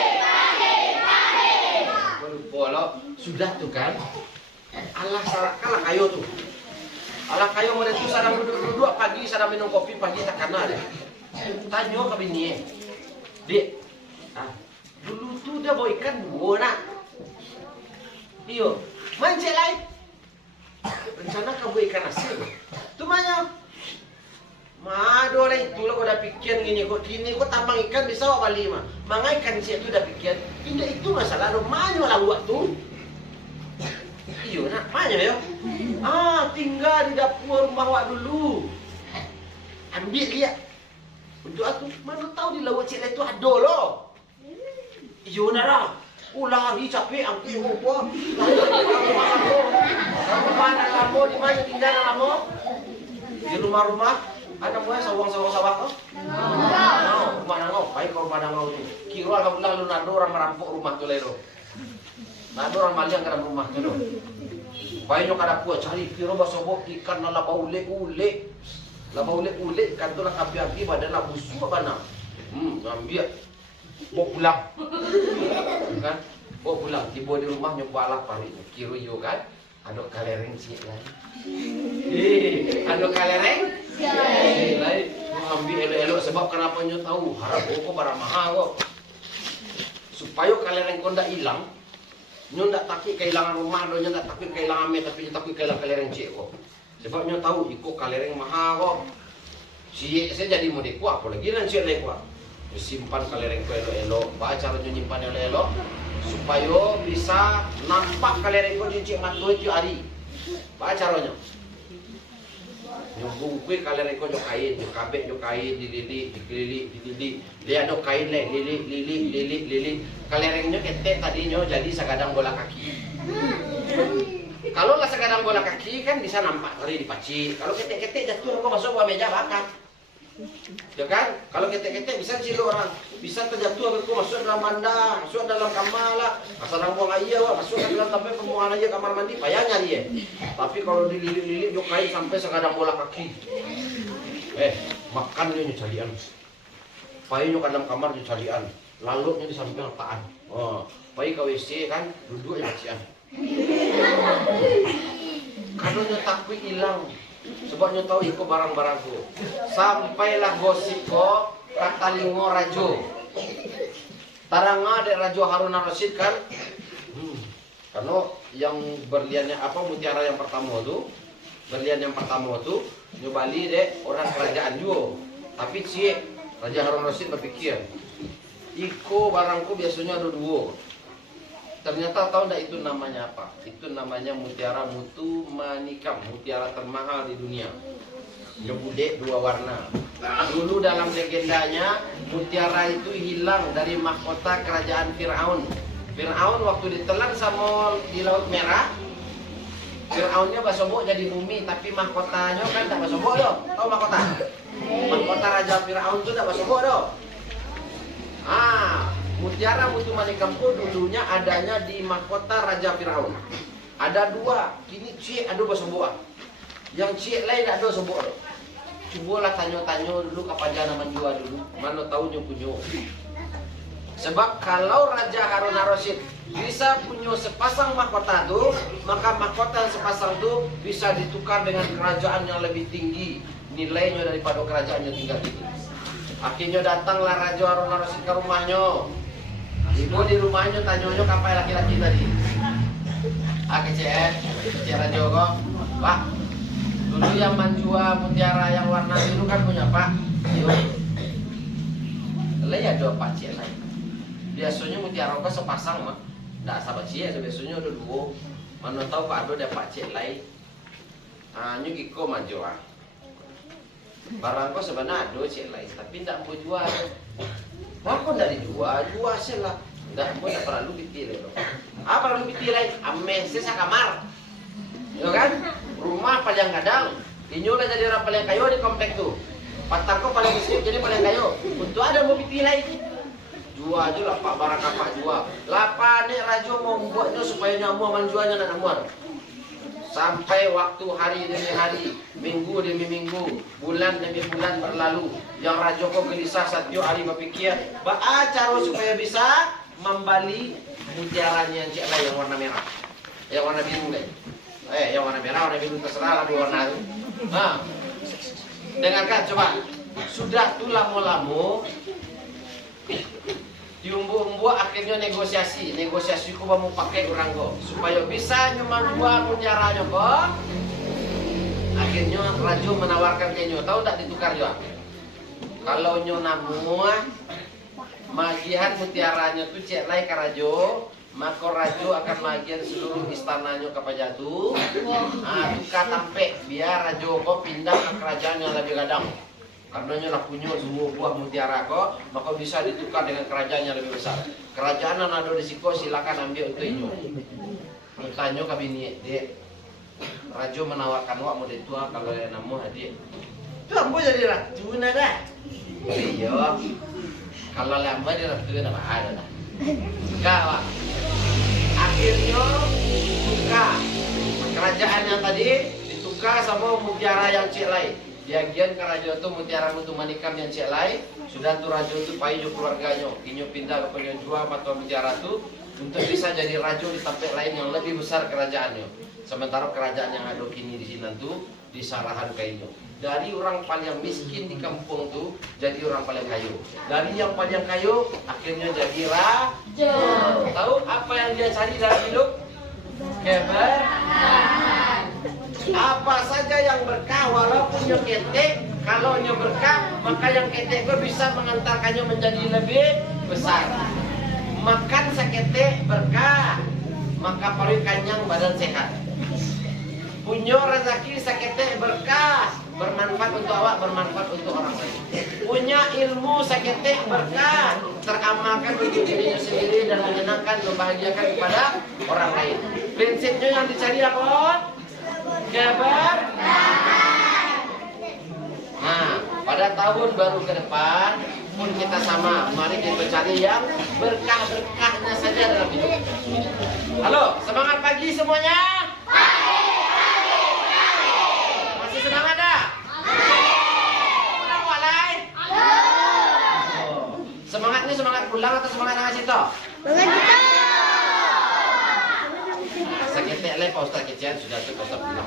Lupa sudah tuh kan. Allah kalah kayo tuh. Allah kayo mau itu sadang duduk pagi, sadang minum kopi pagi tak kena deh. Tanya ke bini, Dek. Dulu tuh dia bawa ikan dua nak. Iyo, mancing lain. Rencana kau bawa ikan asin. Tu mana? Mado lah itulah kau dah pikir gini. Kau kini kau tambang ikan bisa awak balik mah. Mangai ikan siap tu dah pikir. Tidak itu masalah. Mana lah buat tu? Iyo nak, mana yo? Tinggal di dapur rumah awak dulu. Ambil lihat. Untuk aku mana tahu di laut cik itu ada loh. Iyo nara. Lari capek angki apa? Mana kamu di mana tinggal kamu? Di rumah-rumah ada mulai sawang-sawang sawah kau? Mana kau? Baik kau pada kau tu. Kira alhamdulillah lu nado orang merampok rumah tu lero. Nado orang maliang ke dalam rumah tu lo. Baiknya kada puas cari kira basobok ikan la baule-ule. La baule-ule kan tu lah kapi-api badan la busuk bana. Ambil. Bawa pulang. Kan? Bawa pulang. Tiba di rumah nyoba lapar itu. Kira yo kan. Aduk kalereng cik lain. Aduk kalereng cik lain. Ambil elok-elok sebab kenapa nyo tahu harap kok barang mahal kok. Supaya kalereng kau ndak hilang, nyo ndak takut kehilangan rumah, nyo ndak takut kehilangan me, tapi nyo takut kehilangan kalereng cik kok. Sebab nyo tahu ikut kalereng mahal kok. Cik saya jadi model kuat, apalagi nan cik lain kuat. Simpan kalereng kau elok-elok, baca cara nyo nyimpan elok-elok supaya bisa nampak kalereng kau di cik matu itu hari. Baca caranya. Nyobungkui kalereng kau jo kain, jo kabek jo kain, dililit, dililit. Dia ada kain le, lilit. Kalerengnya ketek tadinya jadi segadang bola kaki. Kalau lah segadang bola kaki kan bisa nampak dari dipacik. Kalau ketek-ketek jatuh kau masuk bawah meja bakar. Ya kan? Kalau ketek-ketek bisa cilok orang, bisa terjatuh kau masuk dalam manda, masuk dalam kamar lah. Asal orang buang air wah, masuk ke dalam tempat pembuangan aja kamar mandi, payahnya dia. Tapi kalau dililit-lilit jo kain sampai segadang bola kaki. Makan dia carian. Payahnya ke dalam kamar dia carian. Lalunya di samping apaan. Payah ke WC kan, duduk ya bacian. Kalau nyo takut hilang. Sebab nyo tahu ikut barang-barangku. Sampailah gosip ko katalingo rajo. Taranga dek Rajo Harun Ar-Rasyid kan. Karena yang berliannya apa mutiara yang pertama tu, berlian yang pertama tu nyo Bali dek orang kerajaan juga. Tapi cik Raja Harun Ar-Rasyid berpikir, iko barangku biasanya ada dua. Ternyata tahu enggak itu namanya apa? Itu namanya mutiara mutu manikam, mutiara termahal di dunia. Ngebudek dua warna. Dulu dalam legendanya mutiara itu hilang dari mahkota kerajaan Fir'aun. Fir'aun waktu ditelan sama di Laut Merah, Fir'aunnya basobok jadi bumi, tapi mahkotanya kan tak basobok doh. Tahu mahkota? Mahkota Raja Fir'aun itu tak basobok doh. Mutiara mutu manikam itu dulunya adanya di mahkota Raja Fir'aun. Ada dua, kini cik ada basobok. Yang cik lain tak ada basobok doh. Cubalah tanya-tanya dulu kepada nama jua dulu, mana tahu nyo punya. Sebab kalau Raja Harun Ar-Rasyid bisa punya sepasang mahkota tu, maka mahkota yang sepasang tu bisa ditukar dengan kerajaan yang lebih tinggi nilainya daripada kerajaan yang tinggal itu. Akhirnya datanglah Raja Harun Ar-Rasyid ke rumahnya. Ibu di rumahnya tanya-tanya kapai laki-laki tadi. Kecil Raja kok, Pak. Dulu yang manjua mutiara yang warna biru kan punya Pak. Lain ada Pak cik lain. Biasanya mutiara kok sepasang mah. Ndak sahabat cik, biasanya ada dua. Mana tahu Pak ada Pak cik lain. Nyu giko manjua. Barang kok sebenarnya ada cik lain, tapi ndak mau jual. Kok ndak dijual, jual sih lah. Ndak mau tak perlu bitir loh. Apa perlu bitir lain? Ame sisa kamar. Ya kan? Rumah paling kadang, inyo lah jadi orang paling kayo di komplek tu. Patako paling miskin jadi paling kayo. Untuk ada mau bitir lain. Jual aja lah Pak barang kapak jual. Lapa ni Rajo mau buatnya supaya nyamuah manjualnya nak namuar. Sampai waktu hari demi hari, minggu demi minggu, bulan demi bulan berlalu. Yang Rajo kok gelisah satu hari berpikir, cara supaya bisa membali mutiaranya yang lain yang warna merah, yang warna biru lain. Yang warna merah, warna biru terserah lah dua warna itu. Dengarkan coba. Sudah tu lama-lama diumbu-umbu akhirnya negosiasi ku mau pakai orang kok supaya bisa nyuman dua mutiaranya kok. Akhirnya Rajo menawarkan ke nyo, tahu tak ditukar juga. Kalau nyo namu magihan mutiaranya tu cek lai ke Rajo, maka Rajo akan magihan seluruh istananya ke Pajatu. Tukar tampe biar Rajo kok pindah ke kerajaan yang lebih gadang. Karena nyo lah punya semua buah mutiara kok, maka bisa ditukar dengan kerajaan yang lebih besar. Kerajaan yang ada di siko silakan ambil untuk inyo. Tanya ke bini, dek, Rajo menawarkan wak model tua kalau yang namu hadir. Tu ambo jadi ratu nada. Iya. Kalau lama dia ratu nada ada dah. Enggak wak. Akhirnya tukar kerajaan yang tadi ditukar sama mutiara yang cik lain. Bagian ke Rajo tu mutiara mutu manikam yang cik lain. Sudah tu Rajo tu payu keluarganya. Inyo pindah ke penjual mata mutiara tu. untuk bisa jadi raja di tempat lain yang lebih besar kerajaannya. Sementara kerajaan yang ada kini di sini tuh disarahan kainnya. Dari orang paling miskin di kampung tuh jadi orang paling kaya. Dari yang paling kaya akhirnya jadi raja. Tahu apa yang dia cari dalam hidup? Keberkahan. Apa saja yang berkah walaupun yang ketek, kalau yang berkah maka yang ketek itu bisa mengantarkannya menjadi lebih besar. Makan seketek berkah, maka perut kenyang badan sehat. Punya rezeki seketek berkah, bermanfaat untuk awak, bermanfaat untuk orang lain. Punya ilmu seketek berkah, teramalkan bagi dirinya sendiri dan menyenangkan, membahagiakan kepada orang lain. Prinsipnya yang dicari apa? Keberkahan. Nah, pada tahun baru ke depan pun kita sama, mari kita cari yang berkah-berkahnya saja dalam hidup. Halo, semangat pagi semuanya. Masih semangat dah? Pulang walai? Semangatnya semangat pulang atau semangat ngasih toh? Seketek le Pak Ustaz kecian sudah tuh Pak Ustaz pulang.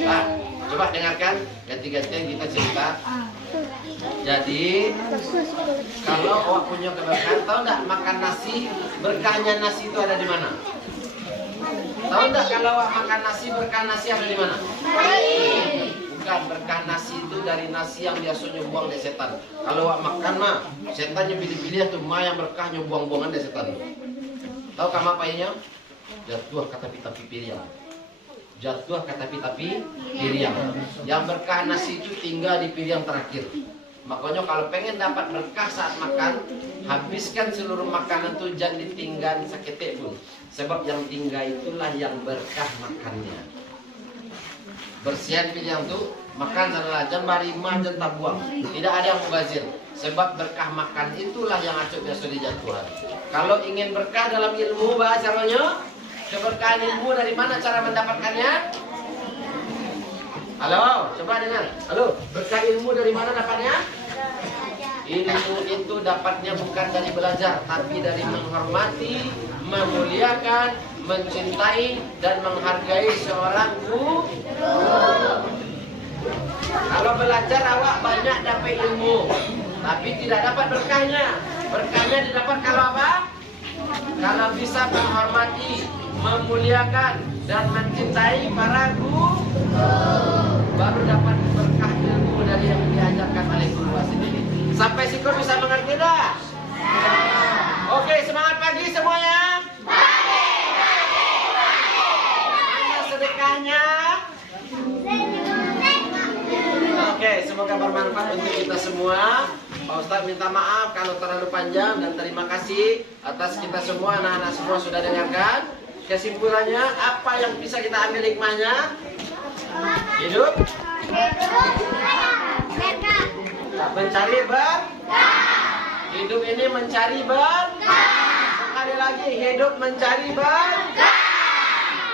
Nah, coba dengarkan ganti-gantian kita cerita. Jadi kalau awak punya keberkahan, tahu enggak makan nasi, berkahnya nasi itu ada di mana? Tahu enggak kalau awak makan nasi, berkah nasi ada di mana? Bukan, berkah nasi itu dari nasi yang biasanya buang dari setan. Kalau awak makan mah, setannya pilih-pilih tuh mah yang berkahnya buang-buangan dari setan. Tahu kamu apa ini? Jatuh kata tapi piring. Jatuh kata tapi piring. Yang berkah nasi itu tinggal di piring terakhir. Makanya kalau pengen dapat berkah saat makan, habiskan seluruh makanan itu, jangan ditinggal seketik pun. Sebab yang tinggal itulah yang berkah makannya. Bersihan piring itu, makan sana jangan barimah, jangan tak buang. Tidak ada yang mubazir. Sebab berkah makan itulah yang acuk biasa dijatuhan. Kalau ingin berkah dalam ilmu bahasanya, keberkahan ilmu dari mana cara mendapatkannya? Halo, coba dengar. Halo, berkah ilmu dari mana dapatnya? Ilmu itu dapatnya bukan dari belajar, tapi dari menghormati, memuliakan, mencintai, dan menghargai seorang guru. Kalau belajar awak banyak dapat ilmu, tapi tidak dapat berkahnya. Berkahnya didapat kalau apa? Kalau bisa menghormati, memuliakan, dan mencintai para guru, baru dapat berkah ilmu dari yang diajarkan oleh guru sendiri. Sampai Siko bisa mengerti dah? Oke, semangat pagi semuanya. Mana sedekahnya? Oke, semoga bermanfaat untuk kita semua. Pak Ustadz minta maaf kalau terlalu panjang dan terima kasih atas kita semua, anak-anak semua sudah dengarkan. Kesimpulannya, apa yang bisa kita ambil hikmahnya? Hidup mencari berkah. Hidup ini mencari berkah. Sekali lagi, hidup mencari berkah.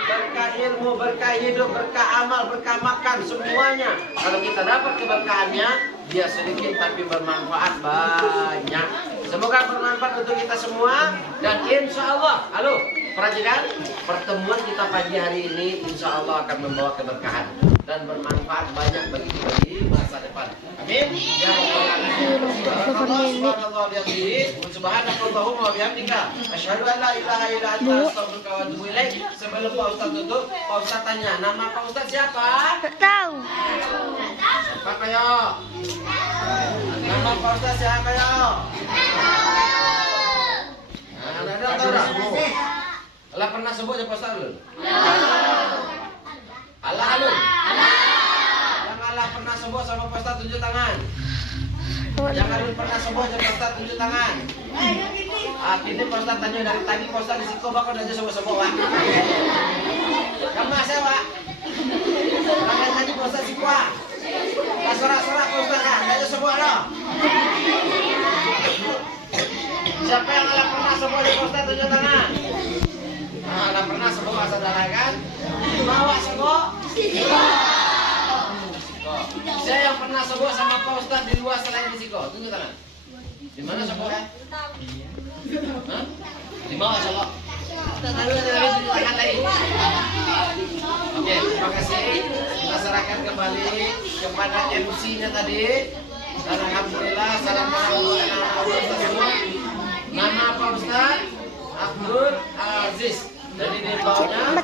Berkah ilmu, berkah hidup, berkah amal, berkah makan, semuanya. Kalau kita dapat keberkahannya, dia sedikit tapi bermanfaat banyak. Semoga bermanfaat untuk kita semua. Dan insya Allah, halo, perhatikan, pertemuan kita pagi hari ini insya Allah akan membawa keberkahan dan bermanfaat banyak bagi kita di masa depan. Amin. Ya Rabbal alamin. Subhanallah bihamdihi, subhanakallahumma wa bihamdika, asyhadu an la ilaha illa anta, astaghfiruka wa atubu ilaik. Sebelum Pak Ustaz tutup, Pak Ustaz tanya, nama Pak Ustaz siapa? Tak tahu. Siapa kayo? Nama Pak Ustaz siapa kayo? Ada tahu tak? Allah pernah sebut ya Pak Ustaz belum? Allah alun. Yang Allah pernah sebut sama Pak Ustaz tunjuk tangan. Yang alun pernah sebut sama Pak Ustaz tunjuk tangan. Kini Pak Ustaz tanya dari tadi Pak Ustaz di situ bakal aja sebut-sebut Pak. Kamu saya Pak. Jangan tadi Pak Ustaz situ Pak. Sorak-sorak Pak Ustaz kan, aja sebut loh. Siapa yang Allah pernah sebut Pak Ustaz tunjuk tangan? Allah pernah sebut masa darah kan? Bawa sebut. Saya yang pernah sebut sama Pak Ustaz di luar selain di Siko, tunjuk tangan. Di mana sebut? Hah? Lima, insyaallah. Oke, terima kasih. Kita serahkan kembali kepada MC-nya tadi. Dan alhamdulillah salam Allah tersebut. Nama Pak Ustaz Abdul Aziz. Jadi di bawahnya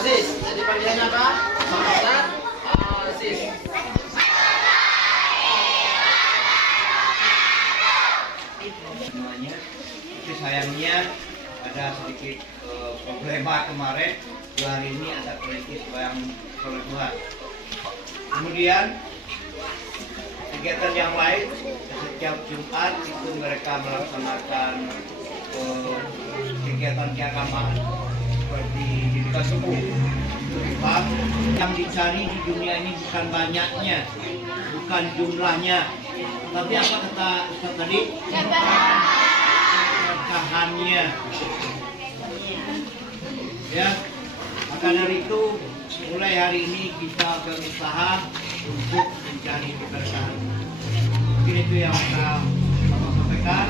Aziz. Jadi panggilannya apa? Pak Ustaz Aziz. Semuanya, tapi sayangnya ada sedikit problema kemarin. Hari ini ada kritis yang keluar. Kemudian kegiatan yang lain setiap Jumat itu mereka melaksanakan kegiatan keagamaan seperti didikan subuh. Sebab yang dicari di dunia ini bukan banyaknya, bukan jumlahnya, tapi apa kata Ustaz tadi? Berkahannya. Ya, maka dari itu mulai hari ini kita berusaha untuk mencari keberkahan. Mungkin itu yang saya sampaikan.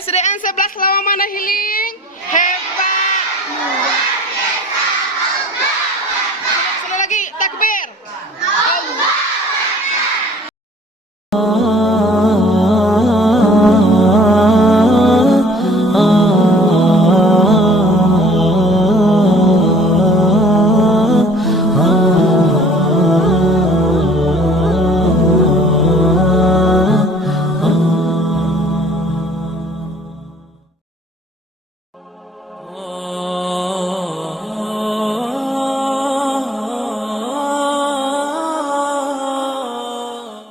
SDN 11 lawan mana healing? Hebat.